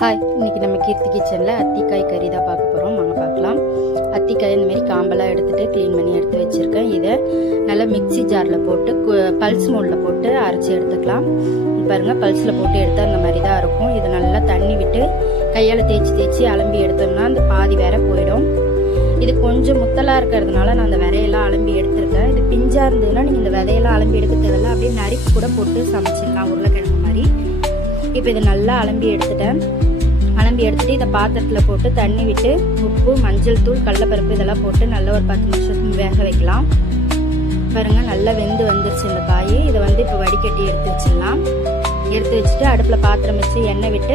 Hi, இன்றைக்கி நம்ம கீர்த்தி கிச்சனில் அத்திக்காய் கறி தான் பார்க்க போகிறோம். வாங்க பார்க்கலாம். அத்திக்காய் இந்தமாரி காம்பெல்லாம் எடுத்துகிட்டு க்ளீன் பண்ணி எடுத்து வச்சுருக்கேன். இதை நல்லா மிக்சி ஜாரில் போட்டு பல்ஸ் மோடில் போட்டு அரைச்சி எடுத்துக்கலாம். பாருங்கள், பல்ஸில் போட்டு எடுத்தால் அந்த மாதிரி தான் இருக்கும். இதை நல்லா தண்ணி விட்டு கையால் தேய்ச்சி அலம்பி எடுத்தோம்னா அந்த பாதி வேற போயிடும். இது கொஞ்சம் முத்தலாக இருக்கிறதுனால நான் அந்த விதையெல்லாம் அலம்பி எடுத்திருக்கேன். இது பிஞ்சாக இருந்ததுன்னா நீங்கள் இந்த விதையெல்லாம் அலம்பி எடுக்க தேவையில்ல, அப்படியே நறுக்கி கூட போட்டு சமைச்சிடலாம், உருளைக்கிழங்கு மாதிரி. இப்போ இதை நல்லா அலம்பி எடுத்துட்டு இதை பாத்திரத்தில் போட்டு தண்ணி விட்டு உப்பு, மஞ்சள் தூள், கடலைப்பருப்பு இதெல்லாம் போட்டு நல்லா ஒரு 10 நிமிஷத்துக்கு வேக வைக்கலாம். பாருங்க, நல்லா வெந்து வந்துருச்சு இந்த காய். இதை இப்போ வடிகட்டி எடுத்து வச்சிடலாம். எடுத்து வச்சுட்டு அடுப்பில் பாத்திரம் வச்சு எண்ணெய் விட்டு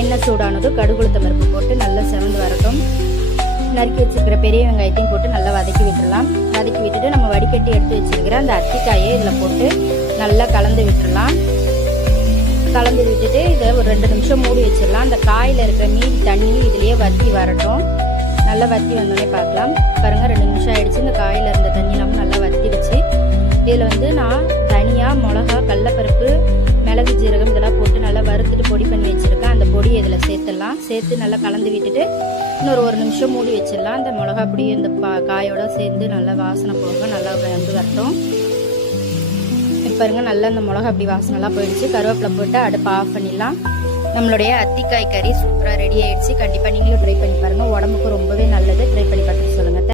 எண்ணெய் சூடானதும் கடுகு உளுத்தம் பருப்பு போட்டு நல்லா செவந்து வரட்டும். நறுக்கி வச்சுருக்கிற பெரிய வெங்காயத்தையும் போட்டு நல்லா வதக்கி விட்டுடலாம். வதக்கி விட்டுட்டு நம்ம வடிகட்டி எடுத்து வச்சுருக்கிற அந்த அத்திக்காயை இதில் போட்டு நல்லா கலந்து விட்டுடலாம். கலந்து விட்டுட்டு இதை ஒரு 2 நிமிஷம் மூடி வச்சிடலாம். அந்த காயில் இருக்கிற மீதி தண்ணி இதுலேயே வற்றி வரட்டும். நல்லா வற்றி வந்தோடனே பார்க்கலாம். பாருங்கள், 2 நிமிஷம் ஆகிடுச்சு. இந்த காயில் இருந்த தண்ணி இல்லாமல் நல்லா வற்றிடுச்சு. இதில் நான் தனியாக, மிளகா, கடலைப்பருப்பு, மிளகு, ஜீரகம் இதெல்லாம் போட்டு நல்லா வறுத்துட்டு பொடி பண்ணி வச்சுருக்கேன். அந்த பொடியை இதில் சேர்த்துடலாம். சேர்த்து நல்லா கலந்து விட்டுட்டு இன்னொரு 1 நிமிஷம் மூடி வச்சிடலாம். அந்த மிளகா பொடியை இந்த காயோட சேர்ந்து நல்லா வாசனை போக நல்லா வரட்டும். பாருங்க, நல்லா அந்த மிளகா அப்படி வாசனைலாம் போயிடுச்சு. கருவேப்பிலை போட்டு அடுப்பு ஆஃப் பண்ணிடலாம். நம்மளுடைய அத்திக்காய் கறி சூப்பராக ரெடி ஆயிடுச்சு. கண்டிப்பாக நீங்களும் ட்ரை பண்ணி பாருங்கள். உடம்புக்கு ரொம்பவே நல்லது. ட்ரை பண்ணி பார்த்துட்டு சொல்லுங்கள்.